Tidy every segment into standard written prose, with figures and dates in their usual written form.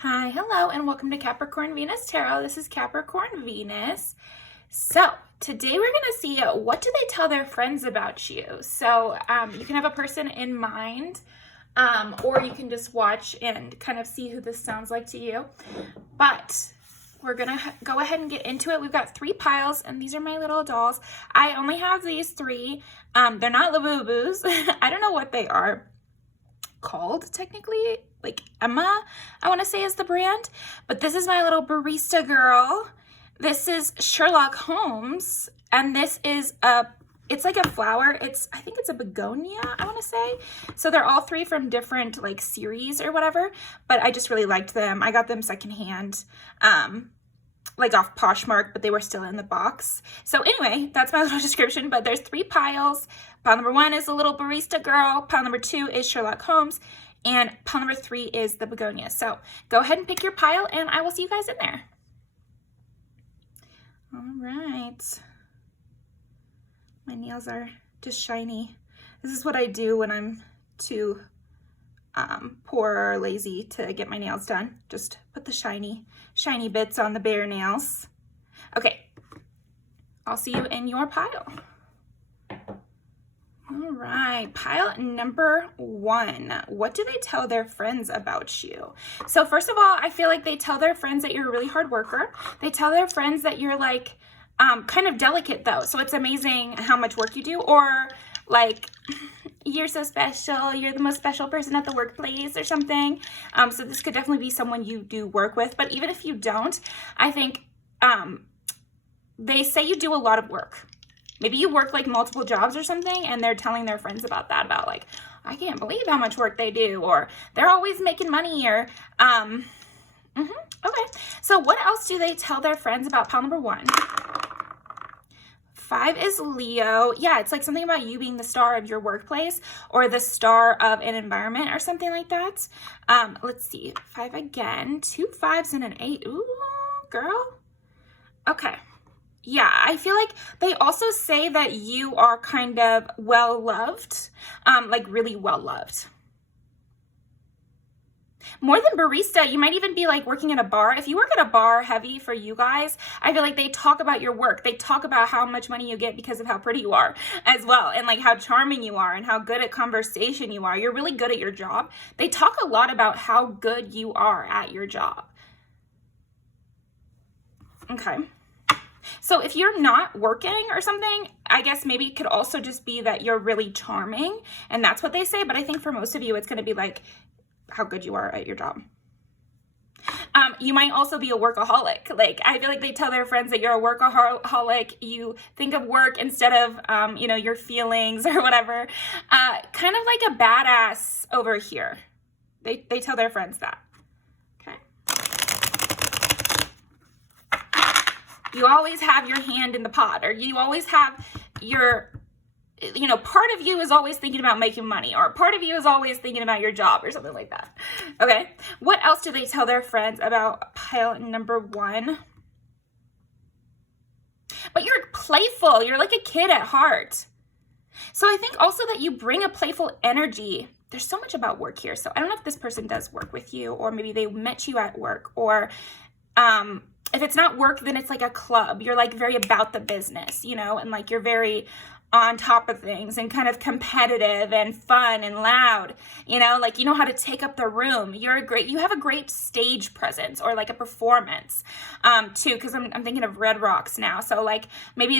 Hi, hello, and welcome to Capricorn Venus Tarot. This is Capricorn Venus. So today we're going to see what do they tell their friends about you. So you can have a person in mind, or you can just watch and kind of see who this sounds like to you. But we're going to go ahead and get into it. We've got 3 piles, and these are my little dolls. I only have these 3. They're not Labubu's. I don't know what they are called technically, like Emma, I want to say is the brand, but this is my little barista girl. This is Sherlock Holmes, and this is it's like a flower. I think it's a begonia, I want to say. So they're all 3 from different like series or whatever, but I just really liked them. I got them secondhand, like off Poshmark, but they were still in the box. So anyway, that's my little description, but there's 3 piles. Pile number 1 is the little barista girl. Pile number 2 is Sherlock Holmes. And pile number 3 is the begonia. So go ahead and pick your pile, and I will see you guys in there. All right. My nails are just shiny. This is what I do when I'm too poor or lazy to get my nails done. Just put the shiny bits on the bare nails. Okay, I'll see you in your pile. All right, pile number 1. What do they tell their friends about you? So first of all, I feel like they tell their friends that you're a really hard worker. They tell their friends that you're like kind of delicate though. So it's amazing how much work you do, or like you're so special, you're the most special person at the workplace or something. So this could definitely be someone you do work with, but even if you don't, I think they say you do a lot of work. Maybe you work like multiple jobs or something, and they're telling their friends about that, about like, I can't believe how much work they do, or they're always making money, or, okay. So what else do they tell their friends about pile number 1? 5 is Leo. Yeah, it's like something about you being the star of your workplace or the star of an environment or something like that. Let's see, 5 again, 2 5s and an 8. Ooh, girl. Okay. Yeah, I feel like they also say that you are kind of well-loved, like really well-loved. More than barista, you might even be like working at a bar. If you work at a bar heavy for you guys, I feel like they talk about your work. They talk about how much money you get because of how pretty you are as well, and like how charming you are and how good at conversation you are. You're really good at your job. They talk a lot about how good you are at your job. Okay. So if you're not working or something, I guess maybe it could also just be that you're really charming, and that's what they say. But I think for most of you, it's going to be like how good you are at your job. You might also be a workaholic. Like, I feel like they tell their friends that you're a workaholic. You think of work instead of, your feelings or whatever. Kind of like a badass over here. They tell their friends that. You always have your hand in the pot, or you always have your, part of you is always thinking about making money, or part of you is always thinking about your job or something like that. Okay. What else do they tell their friends about pile number 1? But you're playful. You're like a kid at heart. So I think also that you bring a playful energy. There's so much about work here. So I don't know if this person does work with you, or maybe they met you at work, or, if it's not work, then it's like a club. You're like very about the business, and like you're very on top of things and kind of competitive and fun and loud, like you know how to take up the room. You have a great stage presence, or like a performance too, because I'm thinking of Red Rocks now. So like maybe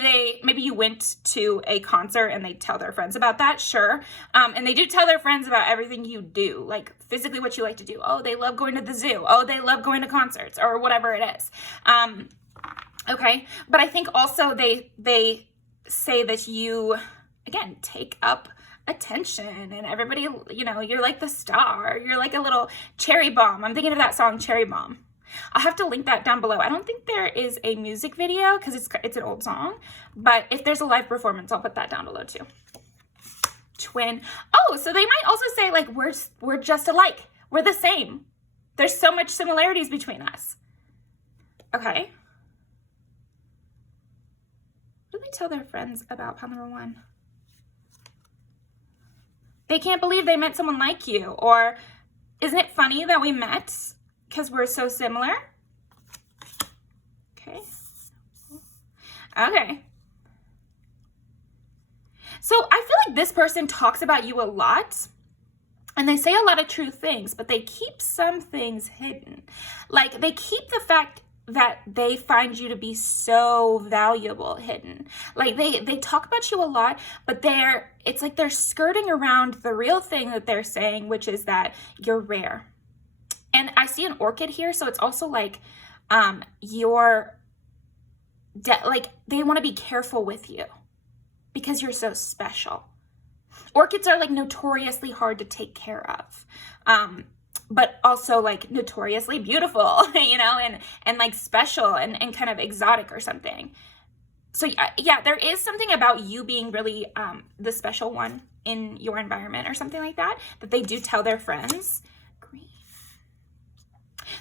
you went to a concert and they tell their friends about that, sure. And they do tell their friends about everything you do, like physically what you like to do. Oh, they love going to the zoo. Oh, they love going to concerts, or whatever it is. Okay, but I think also they say that you, again, take up attention, and everybody, you're like the star. You're like a little cherry bomb. I'm thinking of that song, Cherry Bomb. I'll have to link that down below. I don't think there is a music video because it's an old song, but if there's a live performance, I'll put that down below too. Twin. Oh, so they might also say like, we're just alike. We're the same. There's so much similarities between us. Okay. What do they tell their friends about pile number 1? They can't believe they met someone like you, or isn't it funny that we met? because we're so similar. Okay. Okay. So I feel like this person talks about you a lot, and they say a lot of true things, but they keep some things hidden. Like, they keep the fact that they find you to be so valuable hidden. Like, they talk about you a lot, but it's like they're skirting around the real thing that they're saying, which is that you're rare. And I see an orchid here, so it's also like like they want to be careful with you because you're so special. Orchids are like notoriously hard to take care of, but also like notoriously beautiful, you know, and like special and kind of exotic or something. So yeah, there is something about you being really the special one in your environment or something like that they do tell their friends.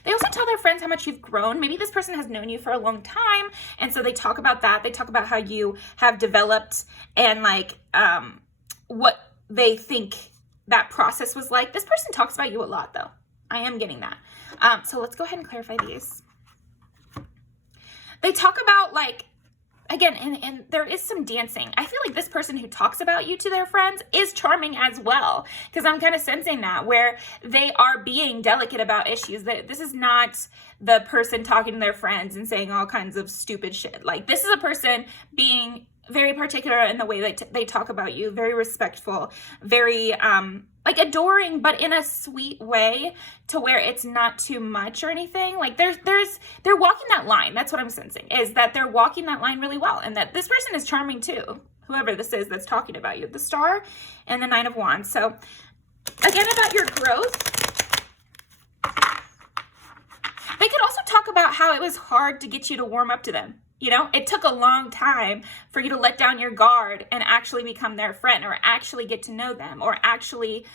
They also tell their friends how much you've grown. Maybe this person has known you for a long time, and so they talk about that. They talk about how you have developed and like what they think that process was like. This person talks about you a lot, though. I am getting that. So let's go ahead and clarify these. They talk about like, again, and there is some dancing. I feel like this person who talks about you to their friends is charming as well, because I'm kind of sensing that, where they are being delicate about issues. This is not the person talking to their friends and saying all kinds of stupid shit. Like, this is a person being very particular in the way that they talk about you, very respectful, very like adoring, but in a sweet way to where it's not too much or anything. Like they're walking that line. That's what I'm sensing, is that they're walking that line really well, and that this person is charming too, whoever this is that's talking about you. The Star and the Nine of Wands. So again, about your growth, they could also talk about how it was hard to get you to warm up to them. You know, it took a long time for you to let down your guard and actually become their friend, or actually get to know them, or actually,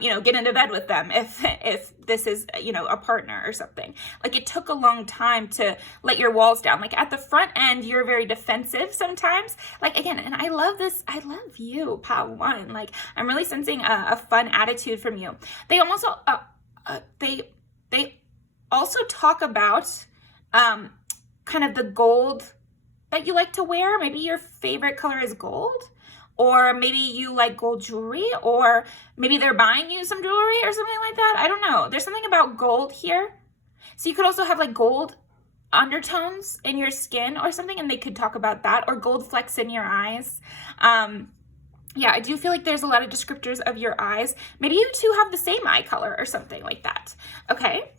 you know, get into bed with them if this is, you know, a partner or something. Like, it took a long time to let your walls down. Like, at the front end, you're very defensive sometimes. Like, again, and I love this. I love you, Pile One. Like, I'm really sensing a fun attitude from you. They almost, they also talk about, kind of the gold that you like to wear. Maybe your favorite color is gold, or maybe you like gold jewelry, or maybe they're buying you some jewelry or something like that. I don't know. There's something about gold here. So you could also have like gold undertones in your skin or something, and they could talk about that, or gold flecks in your eyes. Yeah, I do feel like there's a lot of descriptors of your eyes. Maybe you two have the same eye color or something like that. Okay.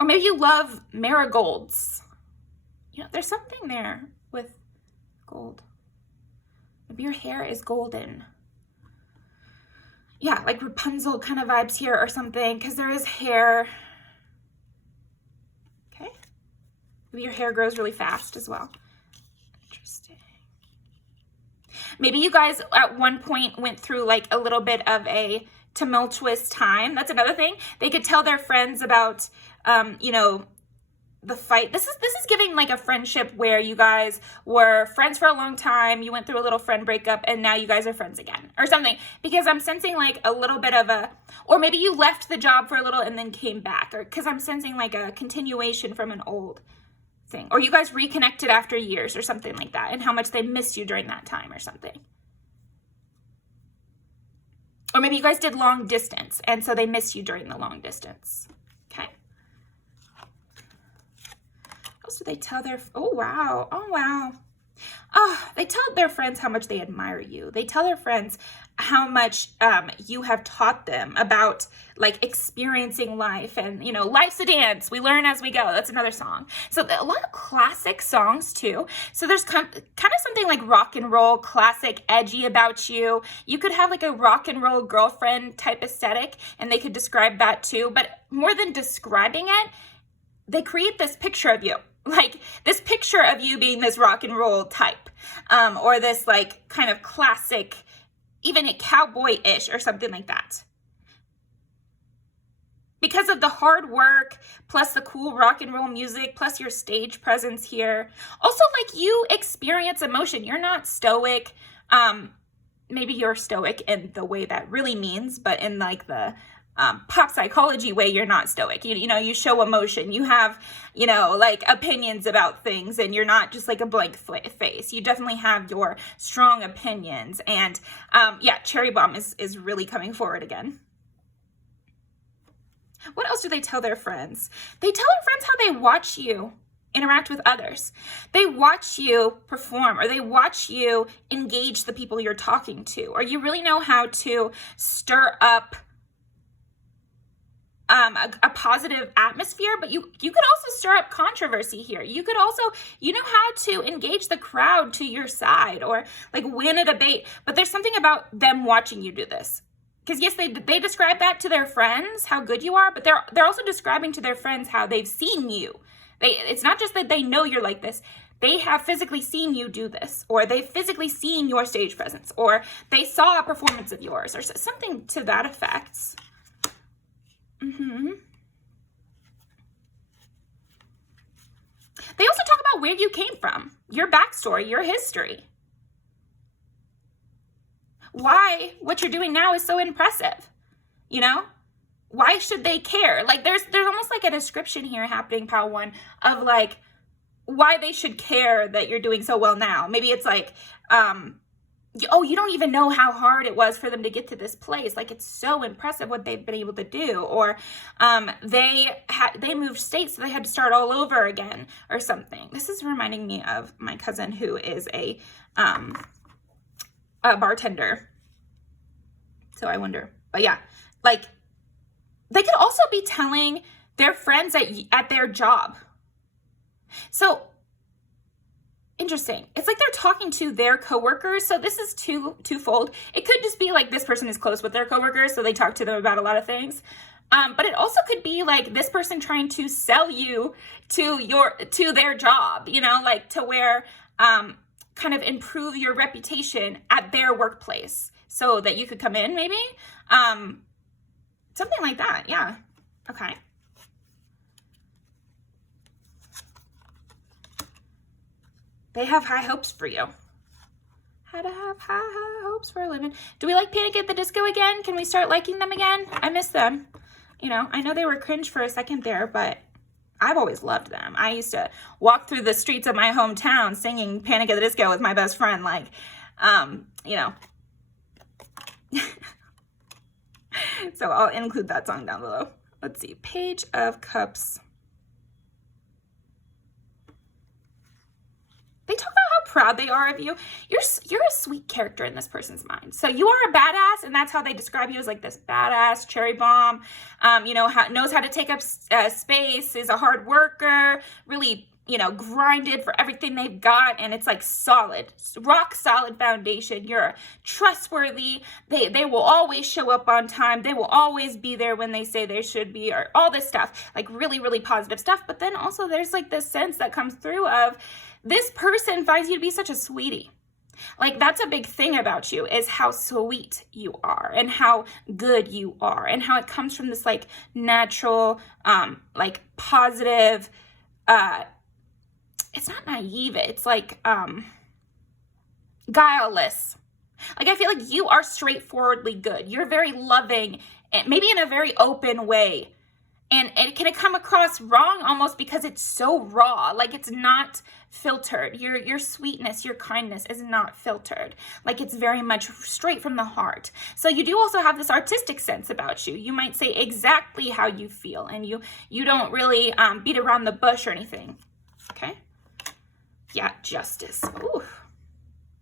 Or maybe you love marigolds. You know, there's something there with gold. Maybe your hair is golden. Yeah, like Rapunzel kind of vibes here or something, because there is hair. Okay. Maybe your hair grows really fast as well. Interesting. Maybe you guys at one point went through like a little bit of a tumultuous time. That's another thing. They could tell their friends about, you know, the fight. This is giving like a friendship where you guys were friends for a long time. You went through a little friend breakup, and now you guys are friends again or something, because I'm sensing like a little bit of or maybe you left the job for a little and then came back, or because I'm sensing like a continuation from an old thing, or you guys reconnected after years or something like that, and how much they missed you during that time or something. Or maybe you guys did long distance, and so they miss you during the long distance. Okay. What else do they tell their, oh wow, oh wow. Oh, they tell their friends how much they admire you. They tell their friends how much you have taught them about like experiencing life, and, you know, life's a dance. We learn as we go. That's another song. So a lot of classic songs too. So there's kind of something like rock and roll, classic, edgy about you. You could have like a rock and roll girlfriend type aesthetic, and they could describe that too. But more than describing it, they create this picture of you. Like this picture of you being this rock and roll type, or this like kind of classic, even a cowboy-ish or something like that. Because of the hard work, plus the cool rock and roll music, plus your stage presence here. Also, like, you experience emotion. You're not stoic. Maybe you're stoic in the way that really means, but in like the pop psychology way, you're not stoic. You know, you show emotion, you have, you know, like opinions about things, and you're not just like a blank face. You definitely have your strong opinions. And yeah, cherry bomb is really coming forward again. What else do they tell their friends? They tell their friends how they watch you interact with others. They watch you perform, or they watch you engage the people you're talking to, or you really know how to stir up a positive atmosphere, but you could also stir up controversy here. You could also, you know how to engage the crowd to your side, or like win a debate. But there's something about them watching you do this. Because yes, they describe that to their friends, how good you are, but they're also describing to their friends how they've seen you. It's not just that they know you're like this. They have physically seen you do this, or they've physically seen your stage presence, or they saw a performance of yours, or something to that effect. They also talk about where you came from, your backstory, your history. Why what you're doing now is so impressive, you know? Why should they care? Like there's almost like a description here happening, Pile 1, of like why they should care that you're doing so well now. Maybe it's like, oh, you don't even know how hard it was for them to get to this place. Like it's so impressive what they've been able to do. Or they moved states, so they had to start all over again, or something. This is reminding me of my cousin who is a bartender. So I wonder, but yeah, like they could also be telling their friends at their job. So interesting. It's like they're talking to their coworkers. So this is twofold. It could just be like this person is close with their coworkers, so they talk to them about a lot of things. But it also could be like this person trying to sell you to their job, you know, like to where kind of improve your reputation at their workplace so that you could come in, maybe. Something like that. Yeah. Okay. They have high hopes for you. How to have high hopes for a living. Do we like Panic at the Disco again? Can we start liking them again? I miss them. You know, I know they were cringe for a second there, but I've always loved them. I used to walk through the streets of my hometown singing Panic at the Disco with my best friend. Like, you know. So I'll include that song down below. Let's see. Page of Cups. They talk about how proud they are of you. You're a sweet character in this person's mind. So you are a badass, and that's how they describe you, as like this badass cherry bomb. You know, knows how to take up space, is a hard worker, really, you know, grinded for everything they've got, and it's like solid, rock solid foundation. You're trustworthy. They will always show up on time. They will always be there when they say they should be, or all this stuff, like really, really positive stuff. But then also there's like this sense that comes through of this person finds you to be such a sweetie. Like that's a big thing about you, is how sweet you are and how good you are, and how it comes from this like natural, like positive, it's not naive, it's like guileless. Like I feel like you are straightforwardly good. You're very loving, and maybe in a very open way. And it can come across wrong almost because it's so raw. Like it's not filtered. Your sweetness, your kindness is not filtered. Like it's very much straight from the heart. So you do also have this artistic sense about you. You might say exactly how you feel, and you don't really beat around the bush or anything. Okay. Yeah, Justice. Ooh.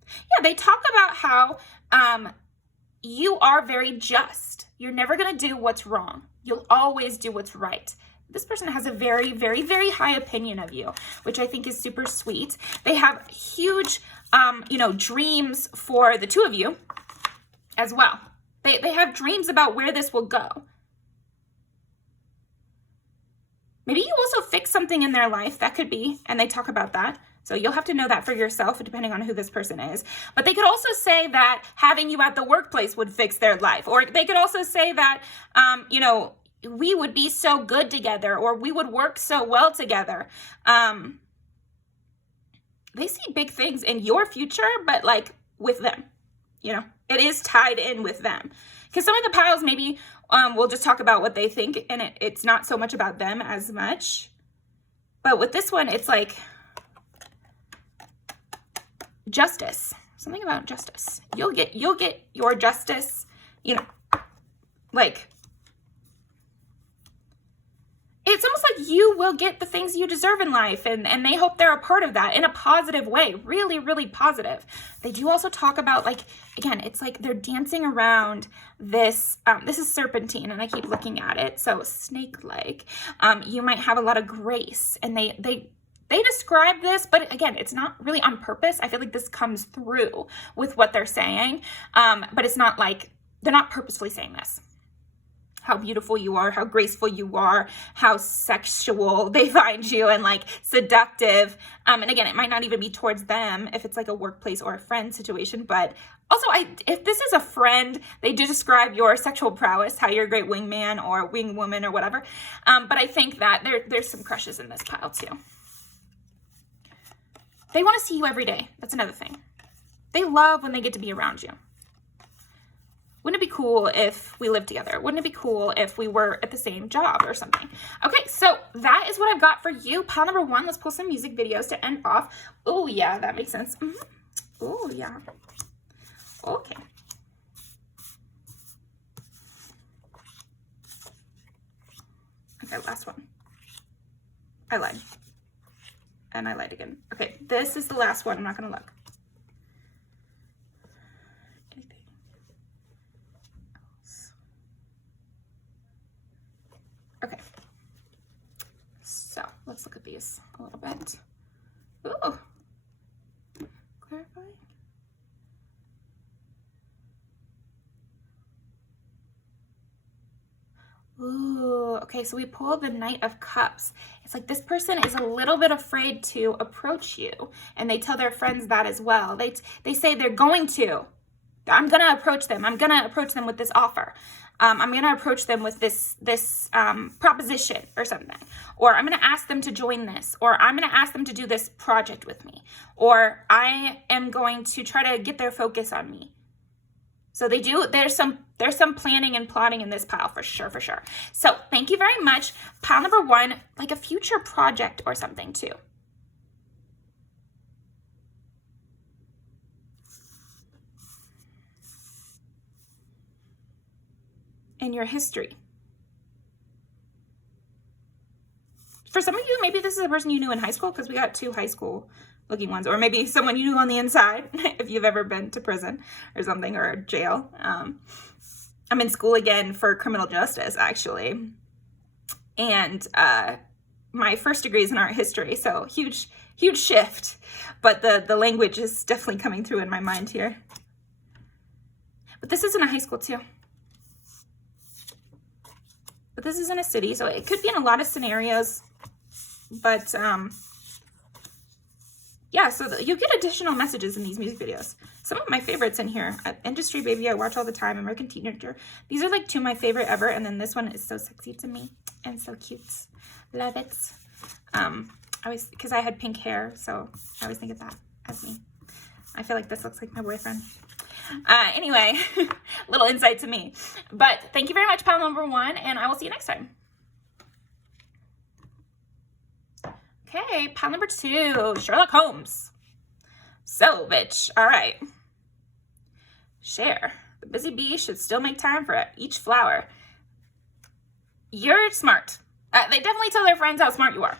Yeah, they talk about how you are very just. You're never going to do what's wrong. You'll always do what's right. This person has a very, very, very high opinion of you, which I think is super sweet. They have huge, you know, dreams for the two of you as well. They have dreams about where this will go. Maybe you also fix something in their life. That could be, and they talk about that. So you'll have to know that for yourself, depending on who this person is. But they could also say that having you at the workplace would fix their life. Or they could also say that, you know, we would be so good together, or we would work so well together. They see big things in your future, but like with them, you know, it is tied in with them. Because some of the piles maybe will just talk about what they think, and it's not so much about them as much. But with this one, it's like justice. Something about justice. You'll get your justice, you know, like, it's almost like you will get the things you deserve in life, and they hope they're a part of that in a positive way, really, really positive. They do also talk about, like, again, it's like they're dancing around this, this is serpentine, and I keep looking at it, so snake-like. You might have a lot of grace, and they describe this, but again, it's not really on purpose. I feel like this comes through with what they're saying, but it's not like, they're not purposefully saying this. How beautiful you are, how graceful you are, how sexual they find you, and like seductive. And again, it might not even be towards them if it's like a workplace or a friend situation, but also if this is a friend, they do describe your sexual prowess, how you're a great wingman or wingwoman or whatever. But I think that there's some crushes in this pile too. They want to see you every day. That's another thing. They love when they get to be around you. Wouldn't it be cool if we lived together? Wouldn't it be cool if we were at the same job or something? Okay, so that is what I've got for you. Pile number 1, let's pull some music videos to end off. Oh, yeah, that makes sense. Oh, yeah. Okay. Okay, last one. I lied. And I lied again. Okay, this is the last one. I'm not going to look. Okay, so let's look at these a little bit. Ooh, clarifying. Ooh, okay, so we pulled the Knight of Cups. It's like this person is a little bit afraid to approach you, and they tell their friends that as well. They say they're going to. I'm going to approach them. I'm going to approach them with this offer. I'm going to approach them with this proposition or something. Or I'm going to ask them to join this. Or I'm going to ask them to do this project with me. Or I am going to try to get their focus on me. So they do, there's some planning and plotting in this pile for sure, for sure. So thank you very much. Pile number 1, like a future project or something too. In your history. For some of you, maybe this is a person you knew in high school, because we got 2 high school looking ones, or maybe someone you knew on the inside if you've ever been to prison or something, or jail. I'm in school again for criminal justice, actually, and my first degree is in art history, so huge shift, but the language is definitely coming through in my mind here. But this is in a high school too. But this is in a city, so it could be in a lot of scenarios. But, yeah, so you get additional messages in these music videos. Some of my favorites in here. Industry Baby, I watch all the time. American Teenager. These are like 2 of my favorite ever. And then this one is so sexy to me and so cute. Love it. Because I had pink hair, so I always think of that as me. I feel like this looks like my boyfriend. Anyway, little insight to me. But thank you very much, pile number 1, and I will see you next time. Okay, pile number 2, Sherlock Holmes. So, bitch, all right. Share. The busy bee should still make time for each flower. You're smart. They definitely tell their friends how smart you are.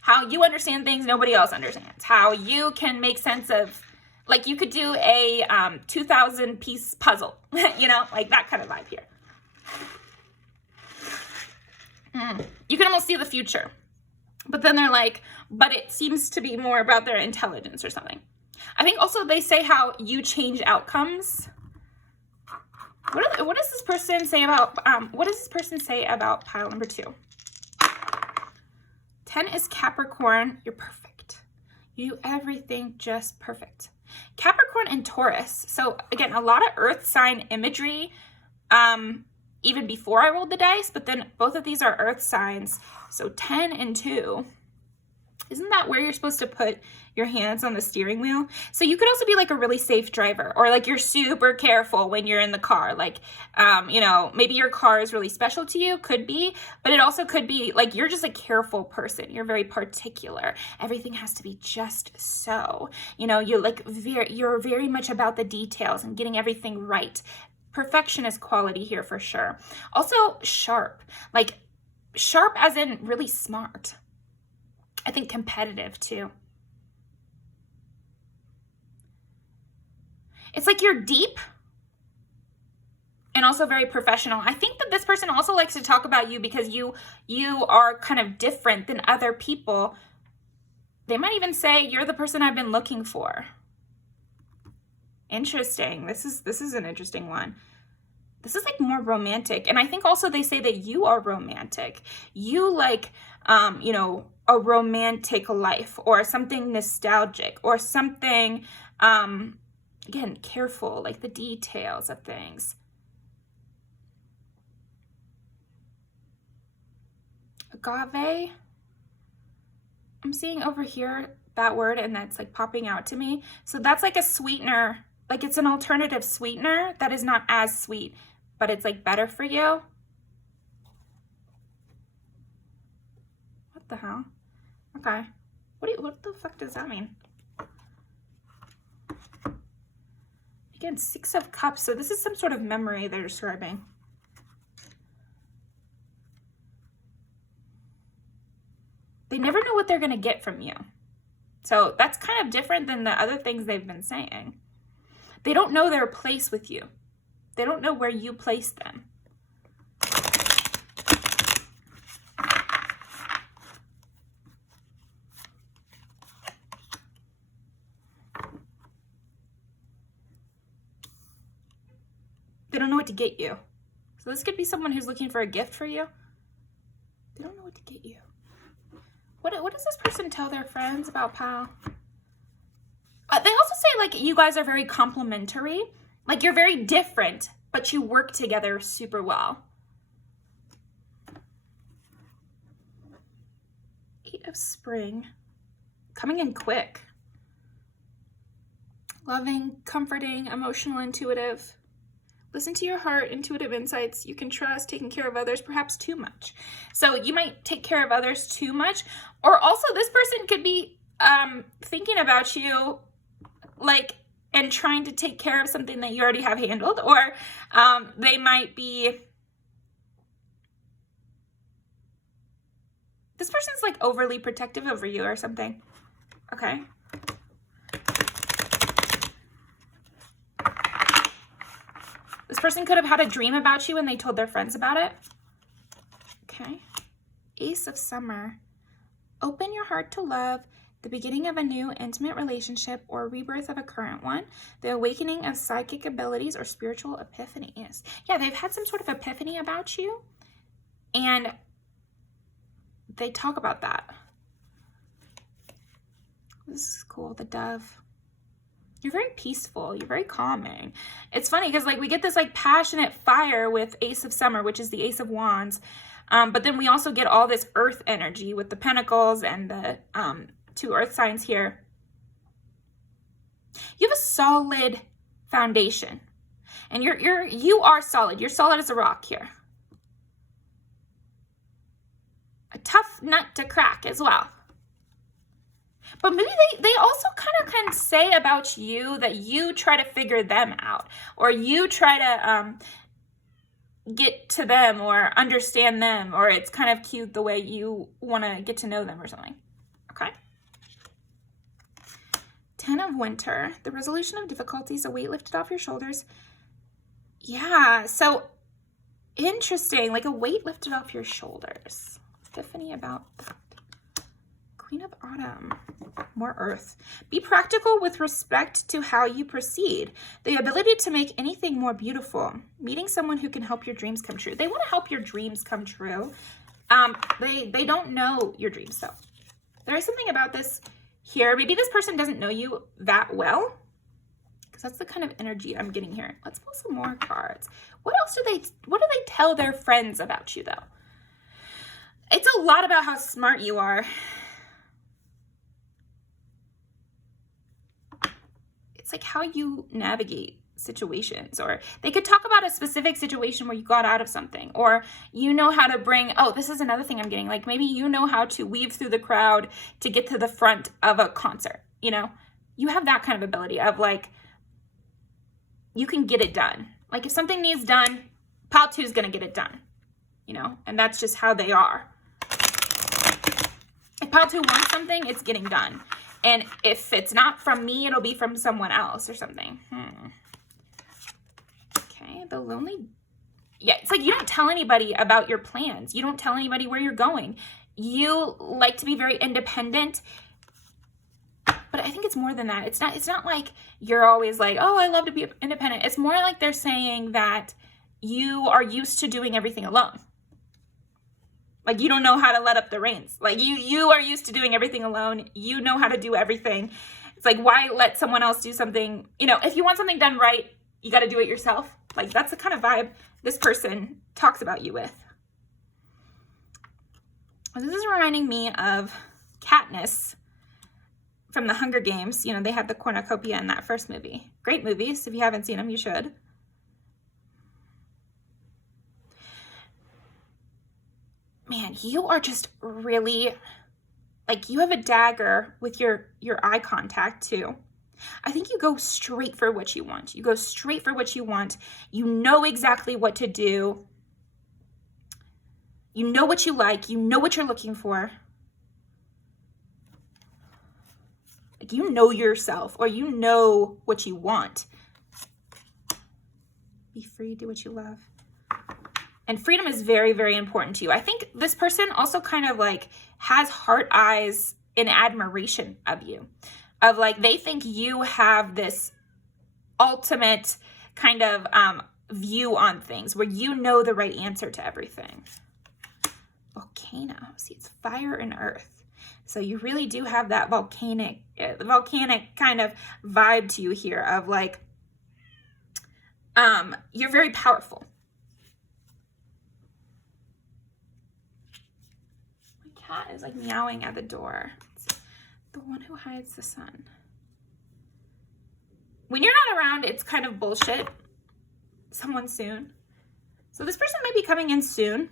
How you understand things nobody else understands. How you can make sense of, like, you could do a 2,000 piece puzzle, you know, like that kind of vibe here. You can almost see the future. But then they're like, but it seems to be more about their intelligence or something. I think also they say how you change outcomes. What does this person say about pile number 2? 10 is Capricorn. You're perfect. You do everything just perfect. Capricorn and Taurus. So again, a lot of earth sign imagery, even before I rolled the dice, but then both of these are earth signs. So 10 and 2. Isn't that where you're supposed to put your hands on the steering wheel? So you could also be like a really safe driver, or like you're super careful when you're in the car. Like, you know, maybe your car is really special to you, could be, but it also could be like you're just a careful person. You're very particular. Everything has to be just so, you know, you're very much about the details and getting everything right. Perfectionist quality here for sure. Also sharp, like sharp as in really smart. I think competitive too. It's like you're deep and also very professional. I think that this person also likes to talk about you because you are kind of different than other people. They might even say, you're the person I've been looking for. Interesting. This is an interesting one. This is like more romantic. And I think also they say that you are romantic. You like, you know, a romantic life or something nostalgic or something, again, careful, like the details of things. Agave. I'm seeing over here that word and that's like popping out to me. So that's like a sweetener, like it's an alternative sweetener that is not as sweet, but it's like better for you. What the hell? Okay. What the fuck does that mean? Again, 6 of Cups. So this is some sort of memory they're describing. They never know what they're going to get from you. So that's kind of different than the other things they've been saying. They don't know their place with you. They don't know where you place them. They don't know what to get you. So this could be someone who's looking for a gift for you. They don't know what to get you. What does this person tell their friends about pal? They also say like you guys are very complementary. Like you're very different, but you work together super well. 8 of Spring. Coming in quick. Loving, comforting, emotional, intuitive. Listen to your heart, intuitive insights. You can trust, taking care of others, perhaps too much. So you might take care of others too much. Or also this person could be thinking about you like and trying to take care of something that you already have handled. Or they might be, this person's like overly protective over you or something. Okay. This person could have had a dream about you and they told their friends about it. Okay. Ace of Summer. Open your heart to love, the beginning of a new intimate relationship or rebirth of a current one, the awakening of psychic abilities or spiritual epiphanies. Yeah, they've had some sort of epiphany about you and they talk about that. This is cool, the Dove. You're very peaceful. You're very calming. It's funny because like we get this like passionate fire with Ace of Summer, which is the Ace of Wands. But then we also get all this earth energy with the Pentacles and the 2 earth signs here. You have a solid foundation. And you are solid. You're solid as a rock here. A tough nut to crack as well. But maybe they also kind of say about you that you try to figure them out, or you try to get to them or understand them, or it's kind of cute the way you want to get to know them or something. Okay. 10 of Winter, the resolution of difficulties, a weight lifted off your shoulders. Yeah, so interesting, like a weight lifted off your shoulders. Epiphany about that. Queen of Autumn, more earth. Be practical with respect to how you proceed. The ability to make anything more beautiful. Meeting someone who can help your dreams come true. They want to help your dreams come true. They don't know your dreams though. There is something about this here. Maybe this person doesn't know you that well, because that's the kind of energy I'm getting here. Let's pull some more cards. What do they tell their friends about you though? It's a lot about how smart you are. how you navigate situations, or they could talk about a specific situation where you got out of something, or you know how to bring, oh, this is another thing I'm getting, like maybe you know how to weave through the crowd to get to the front of a concert, you know, you have that kind of ability of like, you can get it done. Like if something needs done, pile 2 is going to get it done, you know, and that's just how they are. If pile 2 wants something, it's getting done. And if it's not from me, it'll be from someone else or something. Okay, the lonely. Yeah, it's like you don't tell anybody about your plans. You don't tell anybody where you're going. You like to be very independent. But I think it's more than that. It's not like you're always like, oh, I love to be independent. It's more like they're saying that you are used to doing everything alone. Like you don't know how to let up the reins. Like you are used to doing everything alone. You know how to do everything. It's like, why let someone else do something? You know, if you want something done right, you got to do it yourself. Like that's the kind of vibe this person talks about you with. This is reminding me of Katniss from the Hunger Games. You know, they had the cornucopia in that first movie. Great movies. If you haven't seen them, you should. Man, you are just really, like, you have a dagger with your eye contact too. I think you go straight for what you want. You go straight for what you want. You know exactly what to do. You know what you like. You know what you're looking for. Like, you know yourself, or you know what you want. Be free, do what you love. And freedom is very, very important to you. I think this person also kind of like has heart eyes in admiration of you. Of like, they think you have this ultimate kind of view on things where you know the right answer to everything. Volcano. See, it's fire and earth. So you really do have that volcanic kind of vibe to you here of like, you're very powerful. Cat is like meowing at the door. It's the one who hides the sun. When you're not around, it's kind of bullshit. Someone soon. So this person might be coming in soon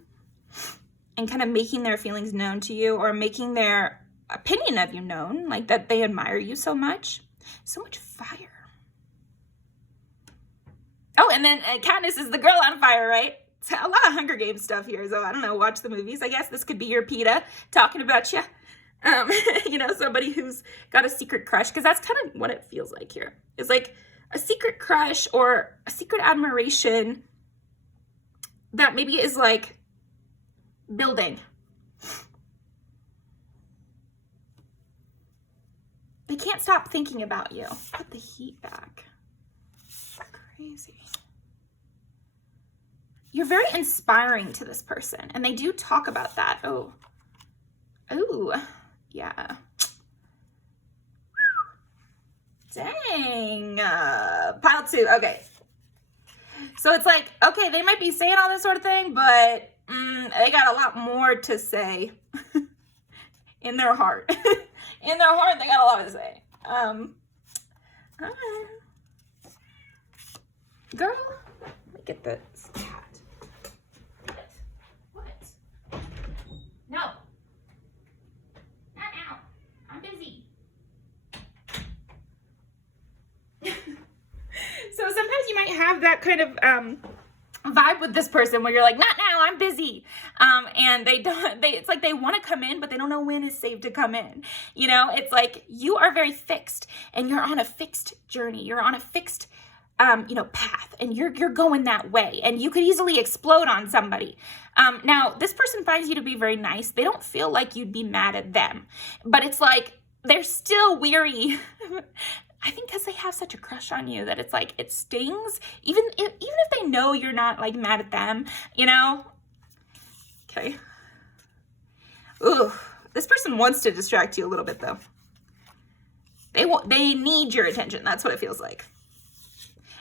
and kind of making their feelings known to you, or making their opinion of you known, like that they admire you so much. So much fire. Oh, and then Katniss is the girl on fire, right? A lot of Hunger Games stuff here, so I don't know, watch the movies. I guess this could be your PETA talking about you. You know, somebody who's got a secret crush, because that's kind of what it feels like here. It's like a secret crush or a secret admiration that maybe is like building. They can't stop thinking about you. Put the heat back. Crazy. You're very inspiring to this person, and they do talk about that. Oh, yeah. Dang. Pile 2. Okay. So it's like, okay, they might be saying all this sort of thing, but they got a lot more to say in their heart. In their heart, they got a lot to say. Girl, let me get this cat. What? No. Not now. I'm busy. So sometimes you might have that kind of vibe with this person where you're like, not now, I'm busy. And it's like they want to come in, but they don't know when is safe to come in. You know, it's like you are very fixed, and you're on a fixed journey. You're on a fixed path, and you're going that way, and you could easily explode on somebody. Now, this person finds you to be very nice. They don't feel like you'd be mad at them, but it's like they're still weary. I think because they have such a crush on you that it's like it stings, even if they know you're not like mad at them, you know? Okay. Ooh, this person wants to distract you a little bit though. They need your attention. That's what it feels like.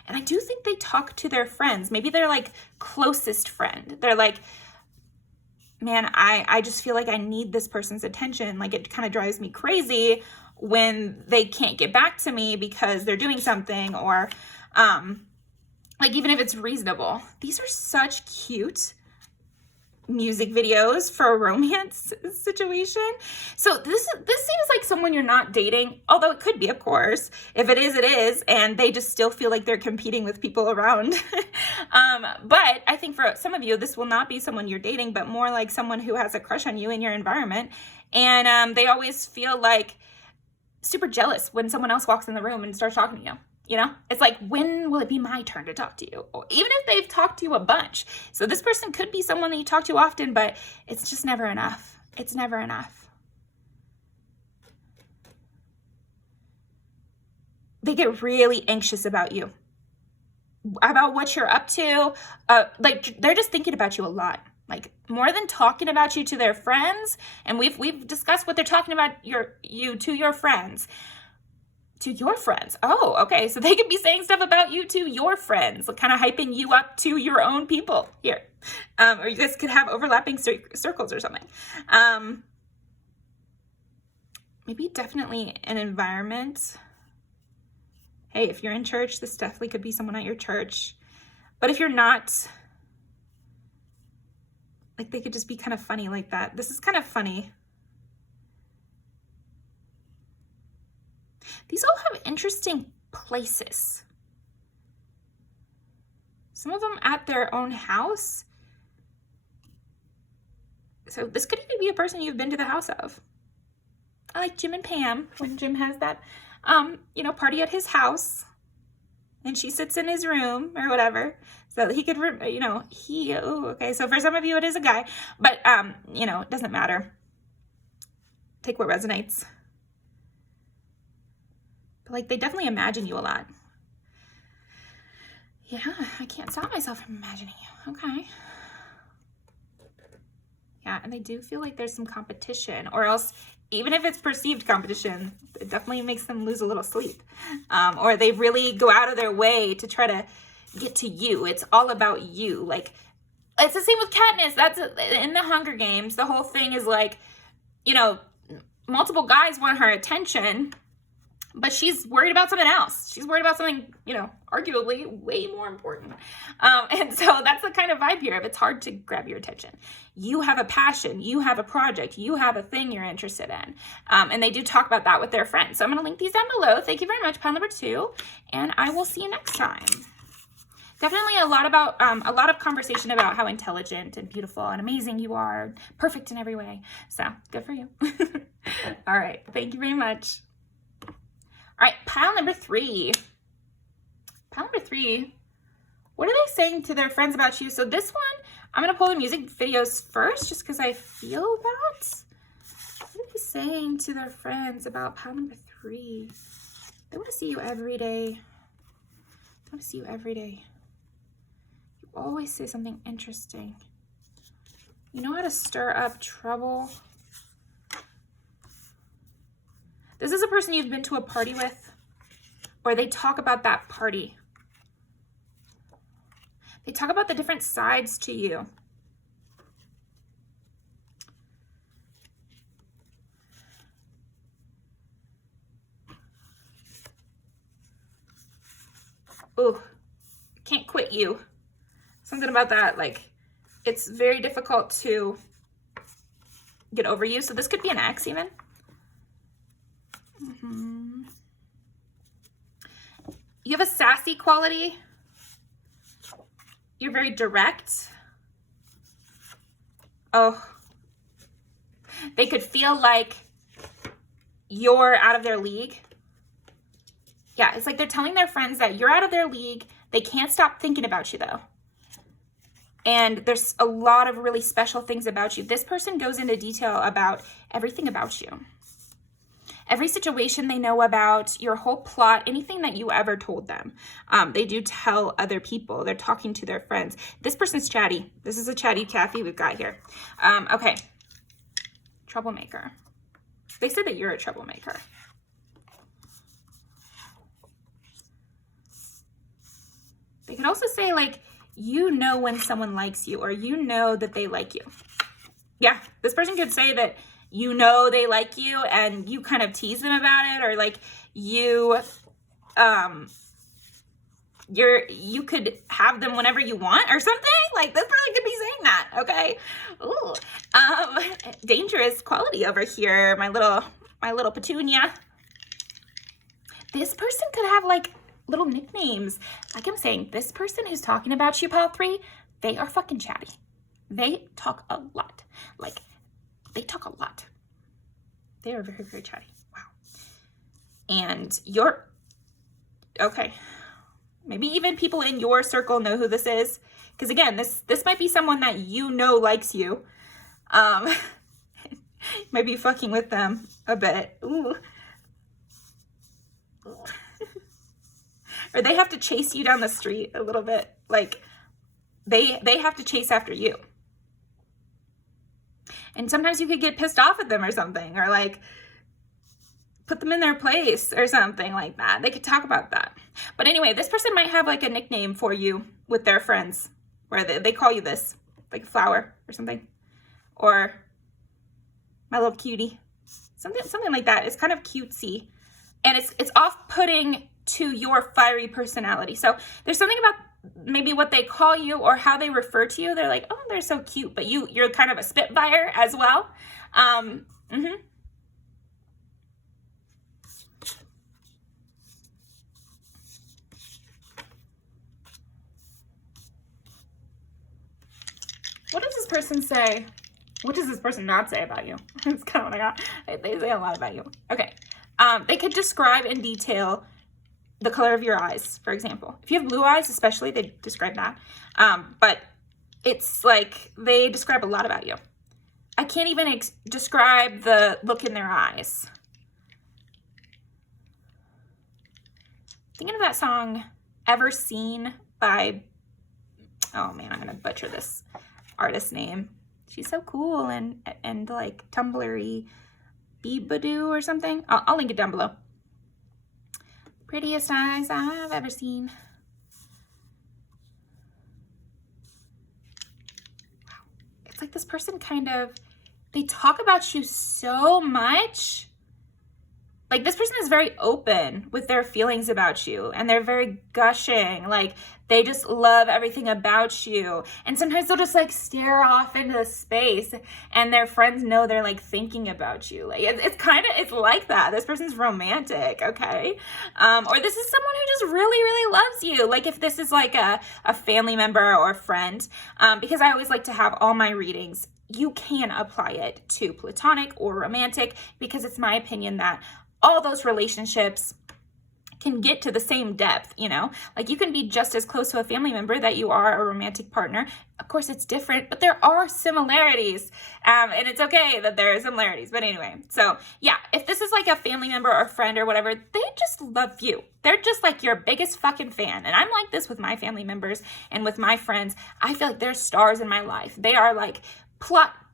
And I do think they talk to their friends. Maybe they're like closest friend. They're like man, I just feel like I need this person's attention. Like, it kind of drives me crazy when they can't get back to me because they're doing something, or like, even if it's reasonable. These are such cute music videos for a romance situation. So this seems like someone you're not dating, although it could be, of course. If it is, it is, and they just still feel like they're competing with people around. But I think for some of you, this will not be someone you're dating, but more like someone who has a crush on you in your environment, and they always feel like super jealous when someone else walks in the room and starts talking to you. You know, it's like, when will it be my turn to talk to you? Or even if they've talked to you a bunch. So this person could be someone that you talk to often, but it's just never enough. It's never enough. They get really anxious about you, about what you're up to. Like, they're just thinking about you a lot. Like, more than talking about you to their friends. And we've discussed what they're talking about you to your friends. To your friends. Oh, okay. So they could be saying stuff about you to your friends, like kind of hyping you up to your own people here. Or you guys could have overlapping circles or something. Maybe definitely an environment. Hey, if you're in church, this definitely could be someone at your church. But if you're not, like, they could just be kind of funny like that. This is kind of funny. These all have interesting places. Some of them at their own house. So this could even be a person you've been to the house of. I like Jim and Pam, when Jim has that, party at his house, and she sits in his room or whatever, so he could, okay. So for some of you, it is a guy, but, it doesn't matter. Take what resonates. But, like, they definitely imagine you a lot. Yeah, I can't stop myself from imagining you. Okay. Yeah, and they do feel like there's some competition, or else, even if it's perceived competition, it definitely makes them lose a little sleep. Or they really go out of their way to try to get to you. It's all about you. Like, it's the same with Katniss. That's in the Hunger Games. The whole thing is like, multiple guys want her attention, but she's worried about something else. She's worried about something, arguably way more important. And so that's the kind of vibe here. If it's hard to grab your attention, you have a passion, you have a project, you have a thing you're interested in. And they do talk about that with their friends. So I'm going to link these down below. Thank you very much, pile number 2. And I will see you next time. Definitely a lot of conversation about how intelligent and beautiful and amazing you are, perfect in every way. So good for you. All right. Thank you very much. All right, pile number 3. Pile number 3. What are they saying to their friends about you? So this one, I'm going to pull the music videos first just because I feel that. What are they saying to their friends about pile number 3? They want to see you every day. They want to see you every day. You always say something interesting. You know how to stir up trouble. This is a person you've been to a party with, or they talk about that party. They talk about the different sides to you. Ooh, can't quit you. Something about that, like, it's very difficult to get over you. So this could be an ex even. You have a sassy quality. You're very direct. Oh, they could feel like you're out of their league. Yeah, it's like they're telling their friends that you're out of their league. They can't stop thinking about you, though. And there's a lot of really special things about you. This person goes into detail about everything about you. Every situation they know about, your whole plot, anything that you ever told them. They do tell other people. They're talking to their friends. This person's chatty. This is a chatty Kathy we've got here. Okay. Troublemaker. They said that you're a troublemaker. They could also say, like, you know when someone likes you, or you know that they like you. Yeah, this person could say that you know they like you and you kind of tease them about it, or like you you could have them whenever you want or something. Like this person could be saying that, okay? Ooh. Dangerous quality over here, my little petunia. This person could have like little nicknames. Like I'm saying, this person who's talking about you, pile 3, they are fucking chatty. They talk a lot. Like, they talk a lot. They are very, very chatty. Wow. And okay. Maybe even people in your circle know who this is. Because again, this might be someone that you know likes you. Might be fucking with them a bit. Ooh. Or they have to chase you down the street a little bit. Like, they have to chase after you. And sometimes you could get pissed off at them or something, or like put them in their place or something like that. They could talk about that. But anyway, this person might have like a nickname for you with their friends, where they call you this, like flower or something, or my little cutie, something like that. It's kind of cutesy, and it's off-putting to your fiery personality. So there's something about maybe what they call you or how they refer to you. They're like, oh, they're so cute, but you're kind of a spitfire as well. What does this person say? What does this person not say about you? That's kind of what I got. They say a lot about you. Okay. They could describe in detail the color of your eyes, for example. If you have blue eyes, especially, they describe that. But it's like they describe a lot about you. I can't even describe the look in their eyes. Thinking of that song, Ever Seen by, oh man, I'm going to butcher this artist's name. She's so cool and like Tumblr-y, Beebadoo or something. I'll link it down below. Prettiest eyes I've ever seen. Wow. It's like this person kind of, they talk about you so much. Like this person is very open with their feelings about you, and they're very gushing. Like they just love everything about you. And sometimes they'll just like stare off into the space, and their friends know they're like thinking about you. Like it's like that. This person's romantic, okay? Or this is someone who just really, really loves you. Like if this is like a family member or friend, because I always like to have all my readings, you can apply it to platonic or romantic, because it's my opinion that all those relationships can get to the same depth, you know? Like you can be just as close to a family member that you are a romantic partner. Of course, it's different, but there are similarities. And it's okay that there are similarities. But anyway, so yeah, if this is like a family member or friend or whatever, they just love you. They're just like your biggest fucking fan. And I'm like this with my family members and with my friends. I feel like they're stars in my life. They are like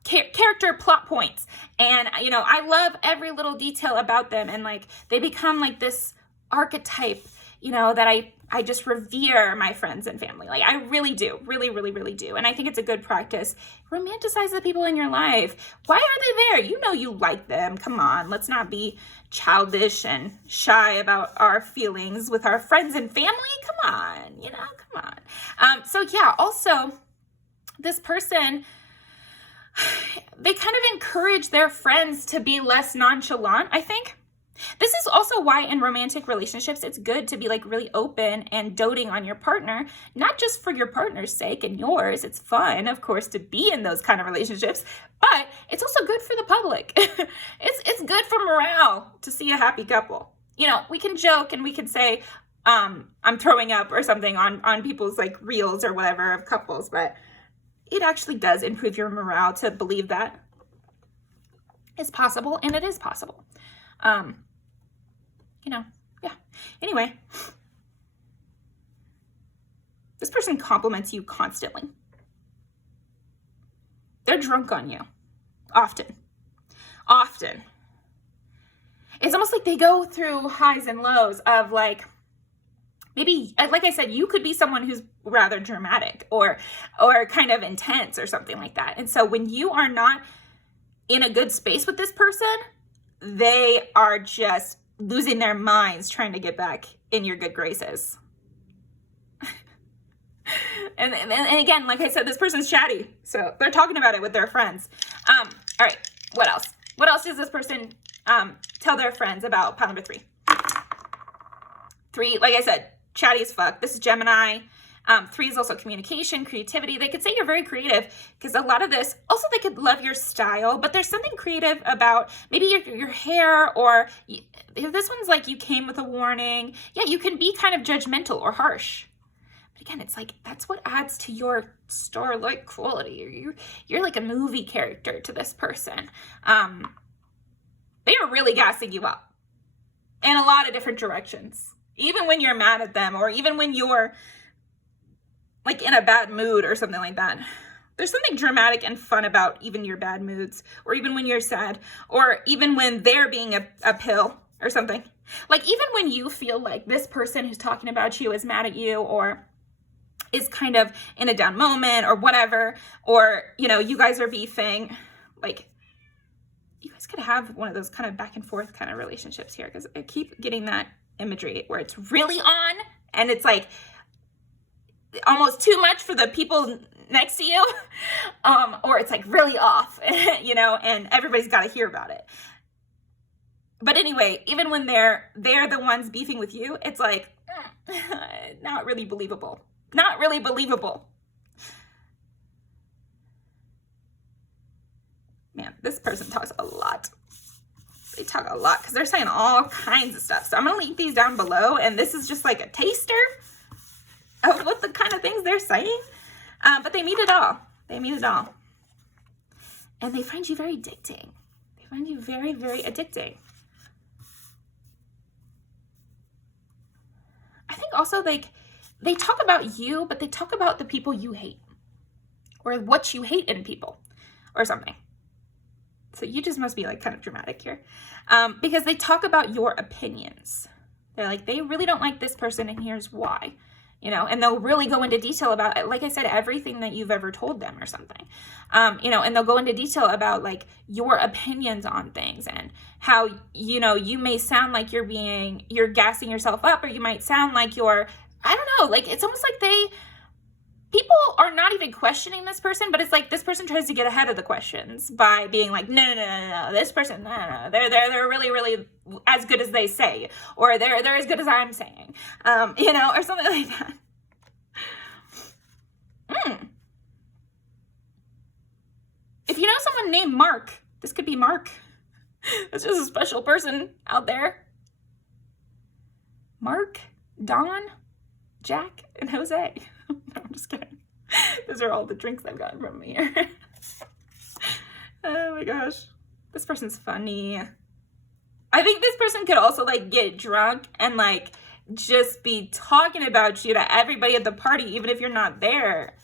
character plot points, and you know, I love every little detail about them, and like they become like this archetype, you know, that I just revere my friends and family. Like I really do, really, really, really do. And I think it's a good practice. Romanticize the people in your life. Why are they there? You know you like them. Come on, let's not be childish and shy about our feelings with our friends and family. Come on, you know, come on. So yeah, also this person, they kind of encourage their friends to be less nonchalant, I think. This is also why in romantic relationships, it's good to be like really open and doting on your partner, not just for your partner's sake and yours. It's fun, of course, to be in those kind of relationships, but it's also good for the public. It's good for morale to see a happy couple. You know, we can joke and we can say, I'm throwing up or something on people's like reels or whatever of couples, but it actually does improve your morale to believe that it's possible, and it is possible. You know, yeah. Anyway, this person compliments you constantly. They're drunk on you. Often. It's almost like they go through highs and lows of like Maybe, like I said, you could be someone who's rather dramatic or kind of intense or something like that. And so when you are not in a good space with this person, they are just losing their minds trying to get back in your good graces. and again, like I said, this person's chatty. So they're talking about it with their friends. All right, what else? What else does this person tell their friends about pile number 3? 3, like I said, chatty as fuck. This is Gemini. 3 is also communication, creativity. They could say you're very creative because a lot of this, also they could love your style, but there's something creative about maybe your hair, or this one's like you came with a warning. Yeah, you can be kind of judgmental or harsh. But again, it's like that's what adds to your star-like quality. You're like a movie character to this person. They are really gassing you up in a lot of different directions. Even when you're mad at them, or even when you're like in a bad mood or something like that. There's something dramatic and fun about even your bad moods, or even when you're sad, or even when they're being a pill or something. Like even when you feel like this person who's talking about you is mad at you, or is kind of in a down moment or whatever, or, you know, you guys are beefing, like you guys could have one of those kind of back and forth kind of relationships here, because I keep getting that imagery where it's really on and it's like almost too much for the people next to you, or it's like really off, you know, and everybody's got to hear about it. But anyway, even when they're the ones beefing with you, it's like not really believable. Not really believable. Man, this person talks a lot. They talk a lot because they're saying all kinds of stuff. So I'm going to link these down below. And this is just like a taster of what the kind of things they're saying. But they mean it all. They mean it all. And they find you very addicting. They find you very, very addicting. I think also like they talk about you, but they talk about the people you hate, or what you hate in people or something. So you just must be like kind of dramatic here, because they talk about your opinions. They're like, they really don't like this person and here's why, you know, and they'll really go into detail about it. Like I said, everything that you've ever told them or something, you know, and they'll go into detail about like your opinions on things and how, you know, you may sound like you're gassing yourself up, or you might sound like I don't know, like it's almost like people are not even questioning this person, but it's like this person tries to get ahead of the questions by being like, no, this person, no, they're really, really as good as they say, or they're as good as I'm saying, you know, or something like that. If you know someone named Mark, this could be Mark. It's just a special person out there. Mark, Don, Jack, and Jose. No, I'm just kidding. Those are all the drinks I've gotten from here. Oh my gosh. This person's funny. I think this person could also like get drunk and like just be talking about you to everybody at the party, even if you're not there.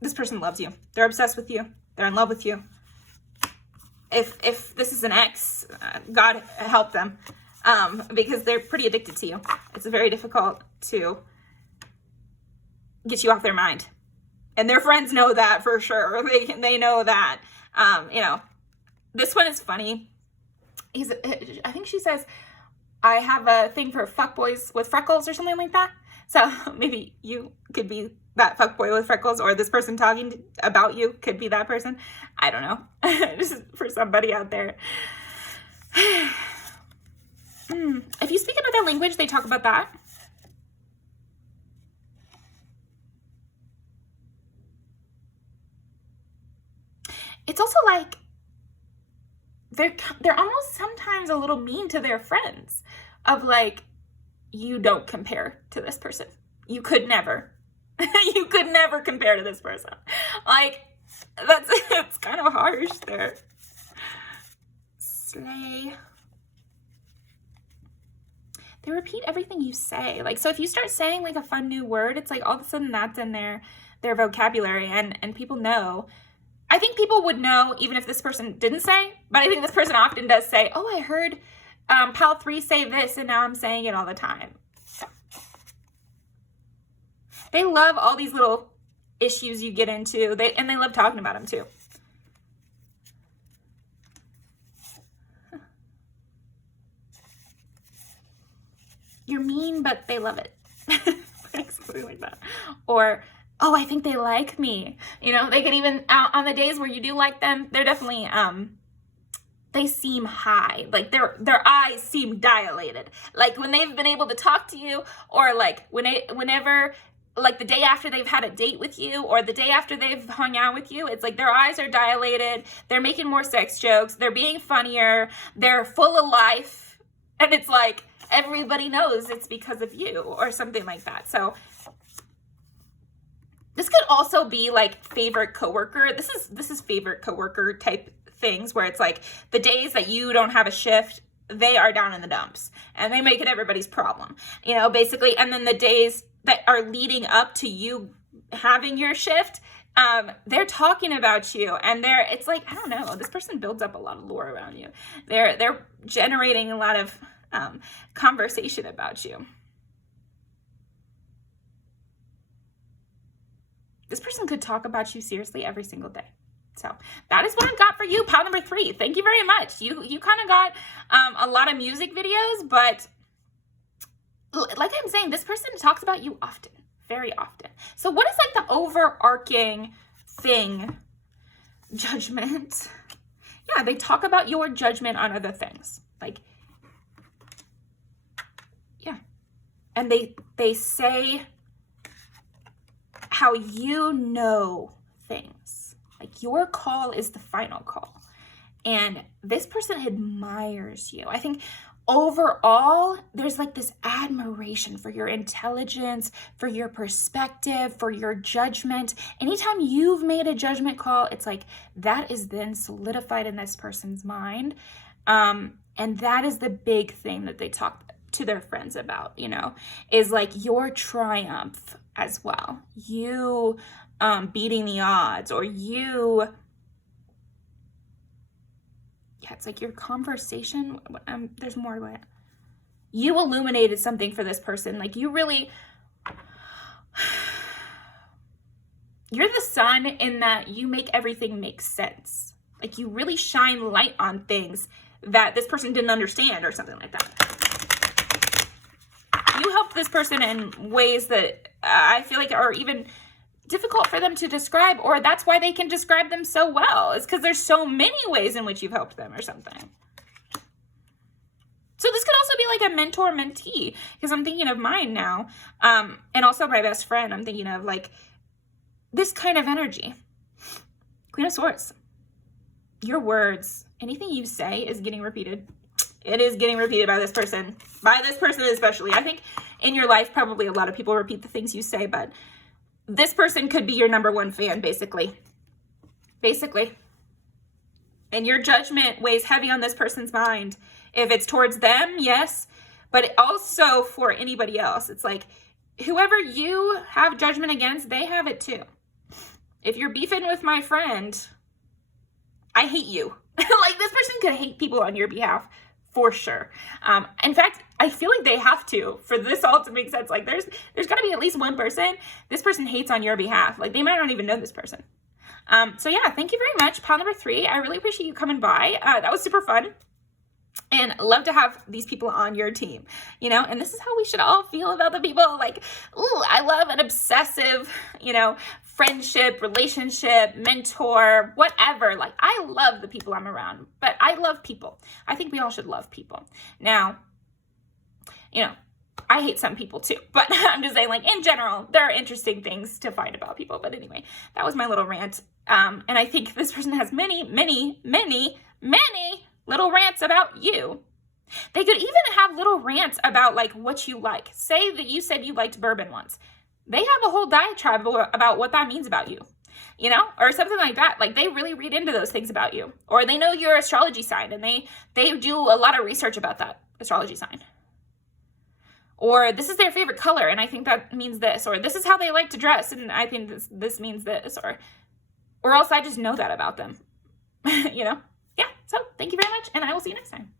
This person loves you. They're obsessed with you. They're in love with you. If this is an ex, God help them, because they're pretty addicted to you. It's very difficult to get you off their mind, and their friends know that for sure. They know that. You know, this one is funny. I think she says, I have a thing for fuckboys with freckles or something like that. So maybe you could be that fuckboy with freckles, or this person talking about you could be that person. I don't know. Just for somebody out there. If you speak another language, they talk about that. It's also like they're almost sometimes a little mean to their friends, of like, you don't compare to this person. You could never. You could never compare to this person. Like, it's kind of harsh there. Slay. They repeat everything you say. Like, so if you start saying like a fun new word, it's like all of a sudden that's in their vocabulary, and people know. I think people would know even if this person didn't say, but I think this person often does say, oh, I heard Pal 3 say this, and now I'm saying it all the time. They love all these little issues you get into, and they love talking about them too. You're mean, but they love it. Something like that. Or, oh, I think they like me. You know, they can even, on the days where you do like them, they're definitely, they seem high. Like their eyes seem dilated. Like when they've been able to talk to you, or like whenever, like the day after they've had a date with you, or the day after they've hung out with you, it's like their eyes are dilated. They're making more sex jokes. They're being funnier. They're full of life. And it's like, everybody knows it's because of you, or something like that. So this could also be like favorite coworker. This is favorite coworker type things, where it's like the days that you don't have a shift, they are down in the dumps and they make it everybody's problem, you know, basically. And then the days that are leading up to you having your shift, they're talking about you, and it's like, I don't know, this person builds up a lot of lore around you. They're generating a lot of conversation about you. This person could talk about you seriously every single day. So that is what I've got for you, pile number 3. Thank you very much. You kind of got a lot of music videos, but like I'm saying, this person talks about you often, very often. So what is like the overarching thing? Judgment. Yeah, they talk about your judgment on other things. Like, yeah. And they say how you know things. Like your call is the final call. And this person admires you. I think overall, there's like this admiration for your intelligence, for your perspective, for your judgment. Anytime you've made a judgment call, it's like that is then solidified in this person's mind. And that is the big thing that they talk to their friends about, you know, is like your triumph as well. You beating the odds, or you, yeah, it's like your conversation. There's more to it. You illuminated something for this person. Like you really, you're the sun in that you make everything make sense. Like you really shine light on things that this person didn't understand, or something like that. You helped this person in ways that I feel like are even difficult for them to describe, or that's why they can describe them so well, is because there's so many ways in which you've helped them or something. So this could also be like a mentor-mentee, because I'm thinking of mine now, and also my best friend. I'm thinking of like this kind of energy. Queen of Swords. Your words, anything you say is getting repeated. It is getting repeated by this person especially. I think in your life, probably a lot of people repeat the things you say, but this person could be your number one fan, basically. And your judgment weighs heavy on this person's mind. If it's towards them, yes, but also for anybody else. It's like, whoever you have judgment against, they have it too. If you're beefing with my friend, I hate you. Like this person could hate people on your behalf for sure. In fact, I feel like they have to for this all to make sense. Like there's got to be at least one person this person hates on your behalf. Like they might not even know this person. So yeah, thank you very much, pile number 3. I really appreciate you coming by. That was super fun. And love to have these people on your team, you know, and this is how we should all feel about the people. Like, ooh, I love an obsessive, you know, friendship, relationship, mentor, whatever. Like, I love the people I'm around, but I love people. I think we all should love people. Now, you know, I hate some people too, but I'm just saying, like, in general, there are interesting things to find about people. But anyway, that was my little rant. And I think this person has many little rants about you. They could even have little rants about like what you like. Say that you said you liked bourbon once. They have a whole diatribe about what that means about you, you know, or something like that. Like they really read into those things about you, or they know your astrology sign and they do a lot of research about that astrology sign. Or this is their favorite color and I think that means this, or this is how they like to dress and I think this means this, or Or else I just know that about them. You know? Yeah. So thank you very much, and I will see you next time.